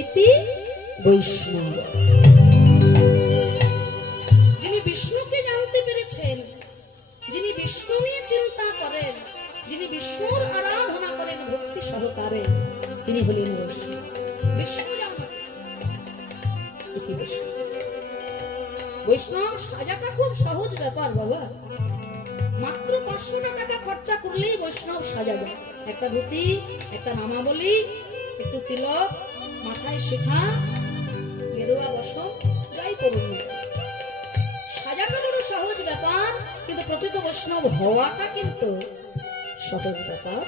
ইতি বৈষ্ণব। যিনি বিষ্ণুকে জানতে পেরেছেন, যিনি বিষ্ণু নিয়ে চিন্তা করেন, যিনি বিষ্ণুর আরাধনা করেন ভক্তি সহকারে, তিনি হলেন বৈষ্ণব। বিষ্ণু জানা ইতি বৈষ্ণব। বৈষ্ণব সাজাটা খুব সহজ ব্যাপার বাবা। মাত্র 500 টাকা খরচা করলেই বৈষ্ণব সাজাবে। একটা ধুতি, একটা নামাবলী, একটু তিলক, মাথায় শিখা, গেরুয়া বসন, যাই করুন, সাজাটা বড় সহজ ব্যাপার। কিন্তু প্রকৃত বৈষ্ণব হওয়াটা কিন্তু সহজ ব্যাপার।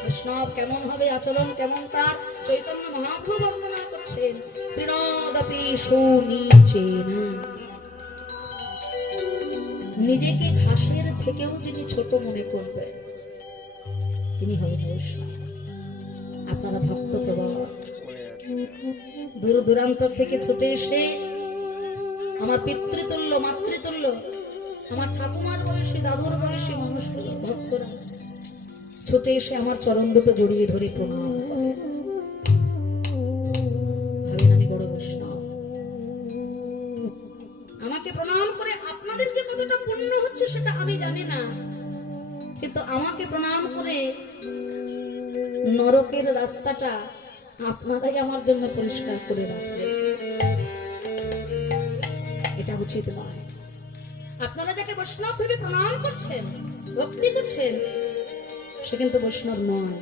বৈষ্ণব কেমন হবে, আচরণ কেমন তার, চৈতন্য মহাপ্রভু বর্ণনা করছেন। তৃণদপি সুনীচেন, নিজেকে ঘাসের থেকেও যিনি ছোট মনে করবে তিনি হবেন বৈষ্ণব। আপনারা ভক্ত প্রবাহ দূর দূরান্ত থেকে ছুটে এসে আমার পিতৃতুল্য মাতৃতুল্য আমার ঠাকুমার বয়সী দাদুর বয়সী মানুষগুলো ভক্তরা ছুটে এসে আমার চরণ দুটো জড়িয়ে ধরে প্রণাম করে। ভাবেন আমি বড় বৈষ্ণব। আমাকে প্রণাম করে আপনাদের যে কতটা পুণ্য হচ্ছে সেটা আমি জানি না, কিন্তু আমাকে প্রণাম করে নরকের রাস্তাটা আপনারাই আমার জন্য পরিষ্কার করে রাখবেন। এটা উচিত নয়। আপনারা যাকে বৈষ্ণব ভেবে প্রণাম করছেন, ভক্তি করছেন, সে কিন্তু বৈষ্ণব নয়।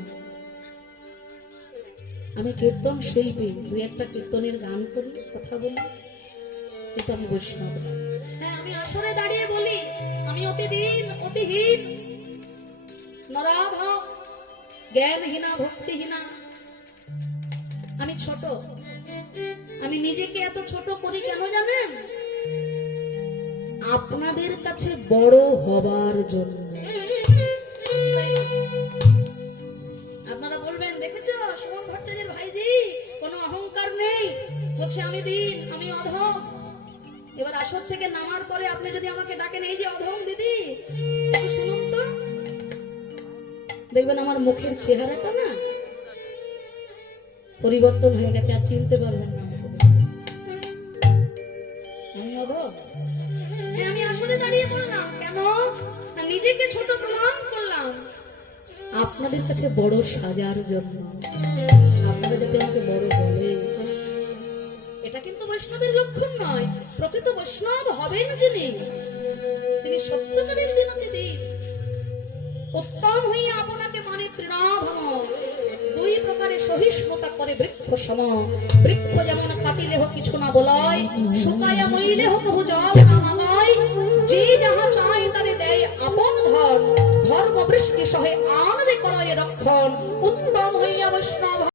আমি কীর্তন শিল্পী, দুই একটা কীর্তনের গান করি, কথা বলি, কিন্তু আমি বৈষ্ণব না। হ্যাঁ, আমি আসরে দাঁড়িয়ে বলি আমি অতিহীন, নরাধম, জ্ঞানহীনা, ভক্তিহীনা, আমি ছোট। আমি নিজেকে এত ছোট করি কেন জানেন? আপনাদের কাছে বড় হবার জন্য। আপনারা বলবেন, দেখেছো সুমন ভট্টাচার্যের ভাইজি কোনো অহংকার নেই, বলছে আমি দিন, আমি অধম। এবার আসর থেকে নামার পরে আপনি যদি আমাকে ডাকেন, এই যে অধম দিদি, একটু শুনুন তো, দেখবেন আমার মুখের চেহারাটা না পরিবর্তন হয়ে গেছে, আর চিনতে পারবেন না আমি অধম। আমি আসরে দাঁড়িয়ে বললাম কেন, নিজেকে ছোট প্রমাণ করলাম আপনাদের কাছে বড় সাজার জন্য, আপনারা যাতে আমাকে বড় বলে। এটা কিন্তু বৈষ্ণবের লক্ষণ নয়। প্রকৃত বৈষ্ণব হবেন যিনি, তিনি সত্যকারের দিনতে দিন উত্তম হইয়া আপনাকে মানে তৃণাভম, দুই প্রকারে সহিষ্ণুতা করে বৃক্ষ সম। বৃক্ষ যেমন কাটিলে হোক কিছু না বলয়, শুকাইয়া মইলে হোক বহু জল না মাগায়, যে যাহা চায় তারে দেয় আপন ধন, ধর্ম বৃষ্টি সহে আনবে করয় রক্ষণ। উত্তম হইয়া বৈষ্ণব